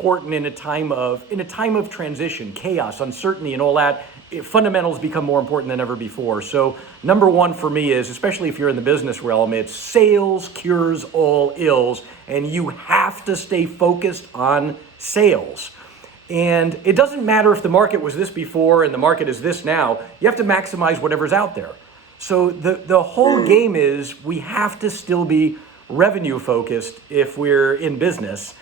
important in a time of transition, chaos, uncertainty, and all that. Fundamentals become more important than ever before. So number one for me is, especially if you're in the business realm, it's sales cures all ills, and you have to stay focused on sales. And it doesn't matter if the market was this before and the market is this now. You have to maximize whatever's out there. So the whole game is we have to still be revenue focused if we're in business.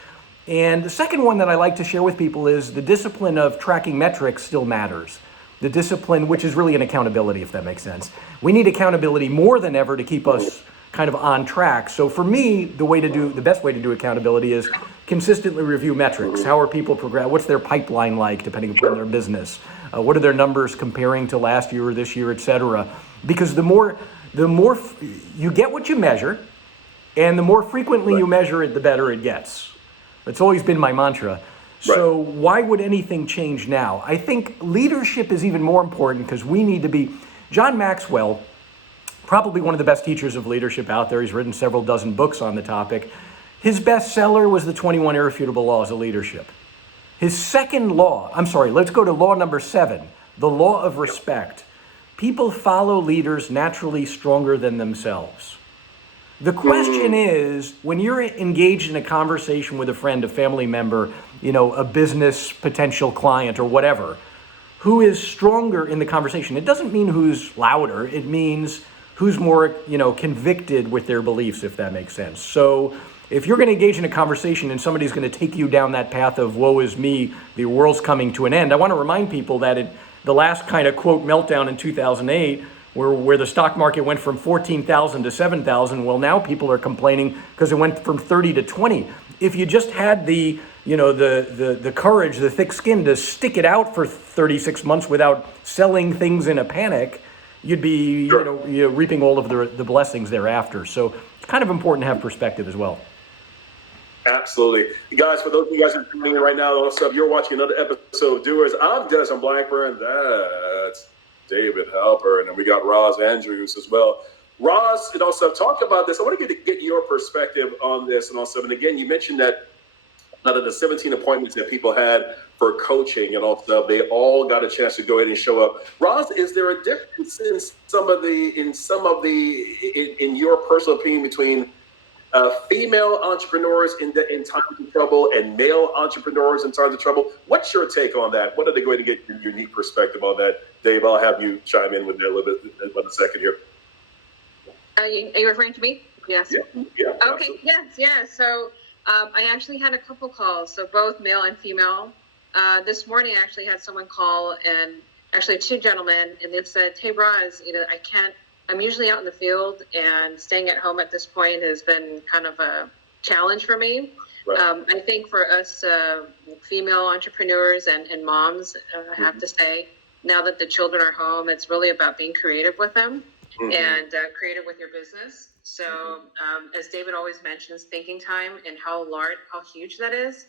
And the second one that I like to share with people is the discipline of tracking metrics still matters. The discipline, which is really an accountability, if that makes sense. We need accountability more than ever to keep us kind of on track. So for me, the best way to do accountability is consistently review metrics. How are people progress? What's their pipeline like, depending upon their business? What are their numbers comparing to last year or this year, et cetera? Because the more you get what you measure, and the more frequently you measure it, the better it gets. That's always been my mantra. So why would anything change now? I think leadership is even more important because we need to be. John Maxwell, probably one of the best teachers of leadership out there. He's written several dozen books on the topic. His bestseller was the 21 Irrefutable Laws of Leadership. His second law, let's go to law number 7, the law of respect. People follow leaders naturally stronger than themselves. The question is, when you're engaged in a conversation with a friend, a family member, a business potential client or whatever, who is stronger in the conversation? It doesn't mean who's louder. It means who's more, convicted with their beliefs, if that makes sense. So if you're going to engage in a conversation and somebody's going to take you down that path of woe is me, the world's coming to an end, I want to remind people that the last kind of quote meltdown in 2008, where the stock market went from 14,000 to 7,000, well, now people are complaining because it went from 30 to 20. If you just had the courage, the thick skin to stick it out for 36 months without selling things in a panic, you'd be reaping all of the blessings thereafter. So it's kind of important to have perspective as well. Absolutely. Guys, for those of you guys who are tuning in right now, also, if you're watching another episode of Doers, I'm Desmond Blackburn. That's David Halpern, and we got ROS Andrews as well. ROS, and also talk about this. I want to get your perspective on this, and also, and again, you mentioned that out of the 17 appointments that people had for coaching and all stuff, they all got a chance to go ahead and show up. ROS, is there a difference in your personal opinion between female entrepreneurs in times of trouble and male entrepreneurs in times of trouble? What's your take on that? What are they going to get your unique perspective on that? Dave, I'll have you chime in with that a little bit in a second here. Are you referring to me? Yes. Yeah. Okay. Yes. So I actually had a couple calls, so both male and female. This morning I actually had someone call, and actually 2 gentlemen, and they said, "Hey, Roz, I'm usually out in the field, and staying at home at this point has been kind of a challenge for me." Right. I think for us female entrepreneurs and moms, I have to say, now that the children are home, it's really about being creative with them and creative with your business. So as David always mentions, thinking time and how huge that is.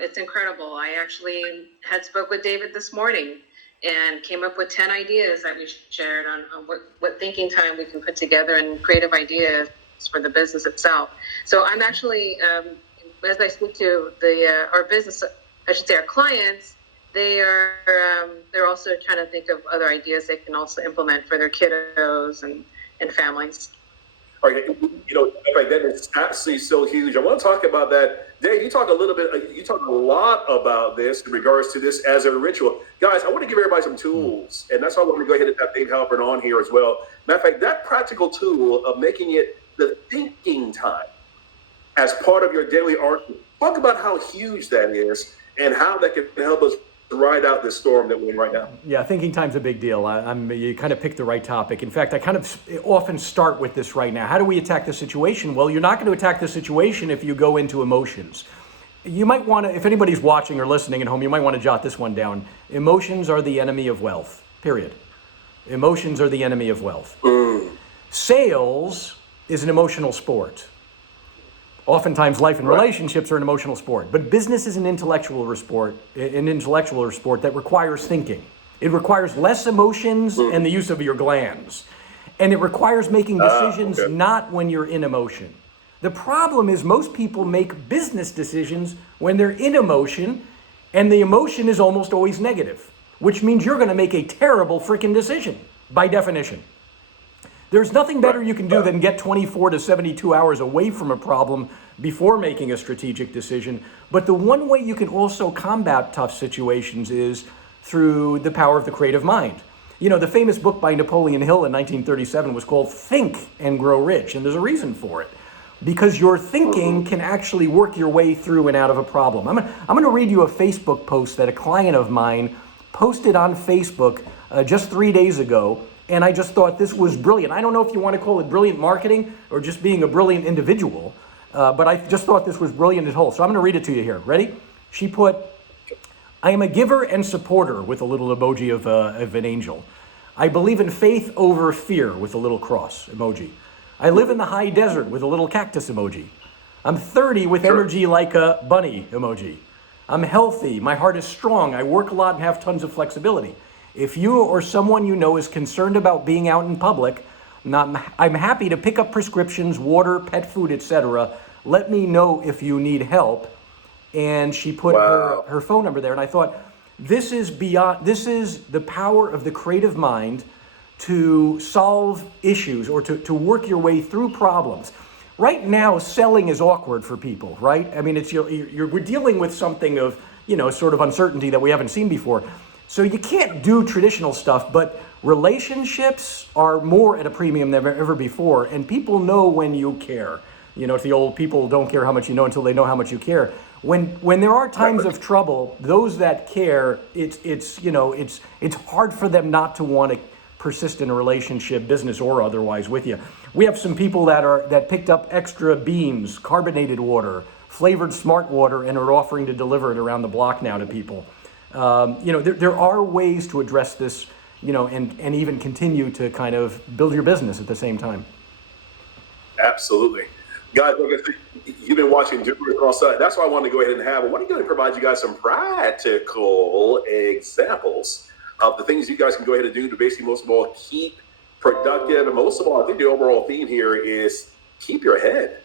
It's incredible. I actually had spoke with David this morning and came up with 10 ideas that we shared on what thinking time we can put together and creative ideas for the business itself. So I'm actually, as I speak to our business, I should say our clients, they're also trying to think of other ideas they can also implement for their kiddos and families. Okay, that is absolutely so huge. I want to talk about that. Dave, you talk a lot about this in regards to this as a ritual. Guys, I want to give everybody some tools, and that's why I want to go ahead and have Dave Halpern on here as well. Matter of fact, that practical tool of making it the thinking time as part of your daily arsenal. Talk about how huge that is and how that can help us ride out this storm that we're in right now. Yeah, thinking time's a big deal. You kind of picked the right topic. In fact, I kind of often start with this right now. How do we attack the situation? Well, you're not going to attack the situation if you go into emotions. You might want to, if anybody's watching or listening at home, you might want to jot this one down. Emotions are the enemy of wealth, period. Emotions are the enemy of wealth. Sales is an emotional sport. Oftentimes, life and relationships are an emotional sport, but business is an intellectual sport that requires thinking. It requires less emotions and the use of your glands, and it requires making decisions not when you're in emotion. The problem is most people make business decisions when they're in emotion, and the emotion is almost always negative, which means you're going to make a terrible freaking decision by definition. There's nothing better you can do than get 24 to 72 hours away from a problem before making a strategic decision. But the one way you can also combat tough situations is through the power of the creative mind. You know, the famous book by Napoleon Hill in 1937 was called Think and Grow Rich, and there's a reason for it. Because your thinking can actually work your way through and out of a problem. I'm going to read you a Facebook post that a client of mine posted on Facebook just 3 days ago, and I just thought this was brilliant. I don't know if you want to call it brilliant marketing or just being a brilliant individual, but I just thought this was brilliant as whole. So I'm going to read it to you here. Ready? She put, I am a giver and supporter with a little emoji of an angel. I believe in faith over fear with a little cross emoji. I live in the high desert with a little cactus emoji. I'm 30 with energy like a bunny emoji. I'm healthy, my heart is strong, I work a lot and have tons of flexibility. If you or someone you know is concerned about being out in public, I'm happy to pick up prescriptions, water, pet food, etc. Let me know if you need help. And she put her phone number there, and I thought, this is the power of the creative mind to solve issues or to work your way through problems. Right now, selling is awkward for people, right? I mean, we're dealing with something of, sort of uncertainty that we haven't seen before. So you can't do traditional stuff, but relationships are more at a premium than ever before, and people know when you care. It's the old people don't care how much you know until they know how much you care. When there are times of trouble, those that care, it's hard for them not to want to persist in a relationship, business or otherwise, with you. We have some people that picked up extra beans, carbonated water, flavored smart water, and are offering to deliver it around the block now to people. There are ways to address this, and even continue to kind of build your business at the same time. Absolutely. Guys, like I said, you've been watching Doers on Site. That's why I wanted to go ahead and have it. I want to go ahead and provide you guys some practical examples of the things you guys can go ahead and do to basically, most of all, keep productive. And most of all, I think the overall theme here is keep your head.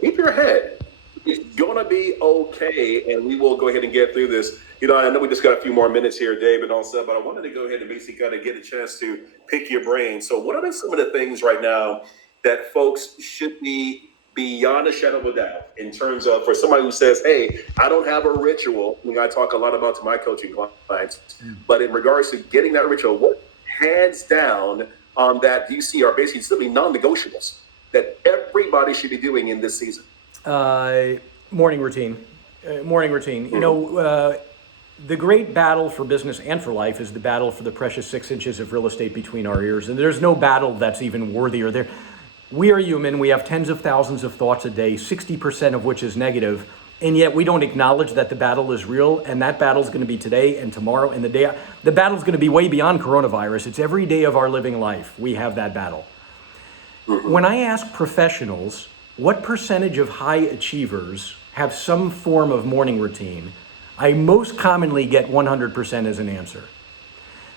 Keep your head. It's going to be okay, and we will go ahead and get through this. I know we just got a few more minutes here, David, on set, but I wanted to go ahead and basically kind of get a chance to pick your brain. So what are some of the things right now that folks should be beyond a shadow of a doubt in terms of, for somebody who says, hey, I don't have a ritual? I talk a lot about to my coaching clients, but in regards to getting that ritual, what hands down that do you see are basically simply non-negotiables that everybody should be doing in this season? Morning routine. The great battle for business and for life is the battle for the precious 6 inches of real estate between our ears. And there's no battle that's even worthier. We are human. We have tens of thousands of thoughts a day, 60% of which is negative. And yet we don't acknowledge that the battle is real. And that battle is going to be today and tomorrow and the battle is going to be way beyond coronavirus. It's every day of our living life. We have that battle. When I ask professionals, what percentage of high achievers have some form of morning routine, I most commonly get 100% as an answer.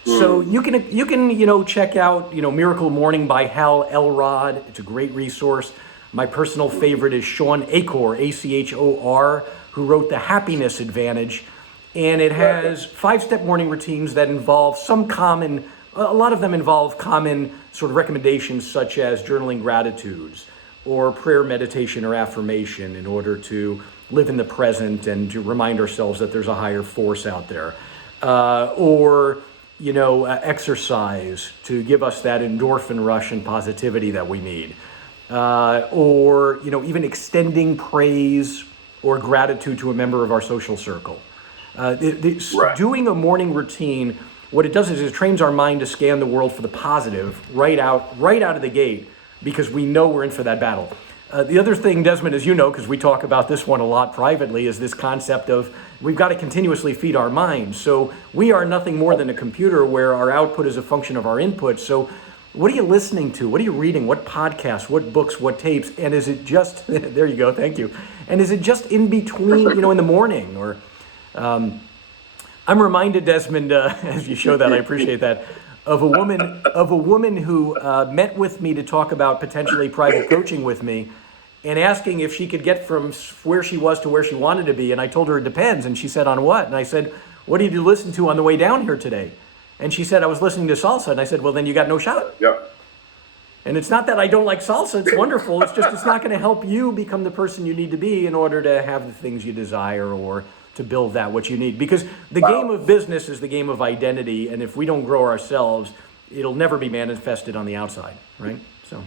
So you can check out Miracle Morning by Hal Elrod. It's a great resource. My personal favorite is Sean Achor, Achor, who wrote The Happiness Advantage, and it has 5-step morning routines that involve a lot of them involve common sort of recommendations, such as journaling gratitudes or prayer, meditation, or affirmation in order to live in the present and to remind ourselves that there's a higher force out there, or exercise to give us that endorphin rush and positivity that we need, or even extending praise or gratitude to a member of our social circle. Doing a morning routine, what it does is it trains our mind to scan the world for the positive right out of the gate, because we know we're in for that battle. The other thing, Desmond, as you know, because we talk about this one a lot privately, is this concept of we've got to continuously feed our minds. So we are nothing more than a computer where our output is a function of our input. So what are you listening to? What are you reading? What podcasts? What books? What tapes? And is it just, there you go, thank you. And is it just in between, in the morning? Or I'm reminded, Desmond, as you show that, I appreciate that, of a woman who met with me to talk about potentially private coaching with me, and asking if she could get from where she was to where she wanted to be. And I told her it depends. And she said, on what? And I said, what did you listen to on the way down here today? And she said, I was listening to salsa. And I said, well, then you got no shot. Yeah. And it's not that I don't like salsa. It's wonderful. It's just, it's not going to help you become the person you need to be in order to have the things you desire or to build that what you need. Because the game of business is the game of identity. And if we don't grow ourselves, it'll never be manifested on the outside, right? So.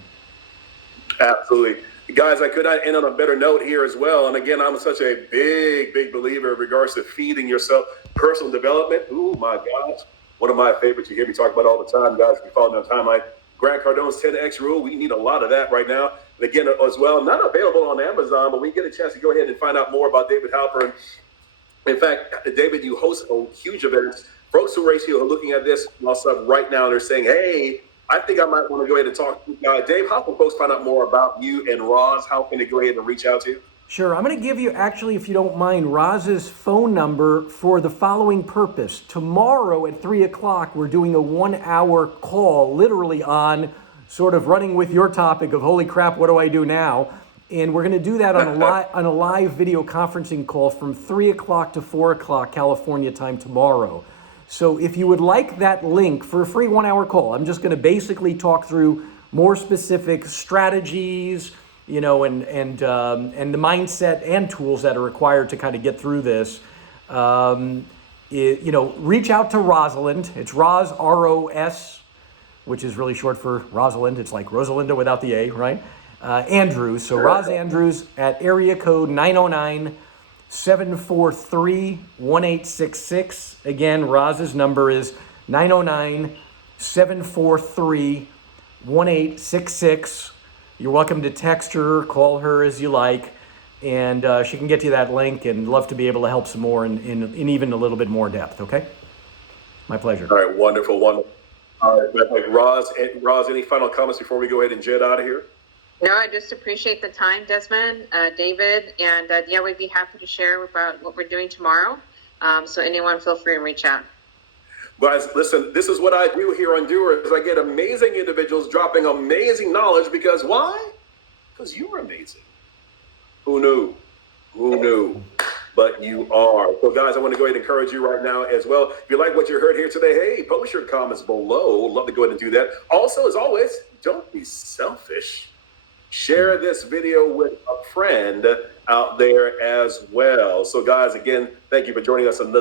Absolutely. Guys, I could not end on a better note here as well. And again, I'm such a big believer in regards to feeding yourself personal development. Ooh, my gosh. One of my favorites. You hear me talk about all the time, guys. If you follow me on timeline, Grant Cardone's 10X rule. We need a lot of that right now. And again, as well, not available on Amazon, but we get a chance to go ahead and find out more about David Halpern. In fact, David, you host a huge event. Folks who are looking at this stuff right now, they're saying, hey, I think I might want to go ahead and talk to Dave. How can folks find out more about you and ROS? How can they go ahead and reach out to you? Sure. I'm going to give you, actually, if you don't mind, ROS's phone number for the following purpose. Tomorrow at 3 o'clock, we're doing a 1-hour call, literally on sort of running with your topic of, holy crap, what do I do now? And we're going to do that on a live video conferencing call from 3 o'clock to 4 o'clock California time tomorrow. So if you would like that link for a free 1-hour call, I'm just going to basically talk through more specific strategies, you know, and the mindset and tools that are required to kind of get through this. You know, reach out to Rosalind. It's ROS, ROS, which is really short for Rosalind. It's like Rosalinda without the A, right? Andrews. So ROS Andrews at area code 909-743-1866. Again, Roz's number is 909-743-1866. You're welcome to text her, call her as you like, and she can get you that link, and love to be able to help some more in even a little bit more depth, okay? My pleasure. All right, wonderful. All right, Roz, any final comments before we go ahead and jet out of here? No, I just appreciate the time, Desmond, David, and yeah, we'd be happy to share about what we're doing tomorrow. So anyone, feel free to reach out. Guys, listen, this is what I do here on Doers. I get amazing individuals dropping amazing knowledge because why? Because you're amazing. Who knew? Who knew? But you are. So guys, I want to go ahead and encourage you right now as well. If you like what you heard here today, hey, publish your comments below. Love to go ahead and do that. Also, as always, don't be selfish. Share this video with a friend out there as well. So guys, again, thank you for joining us on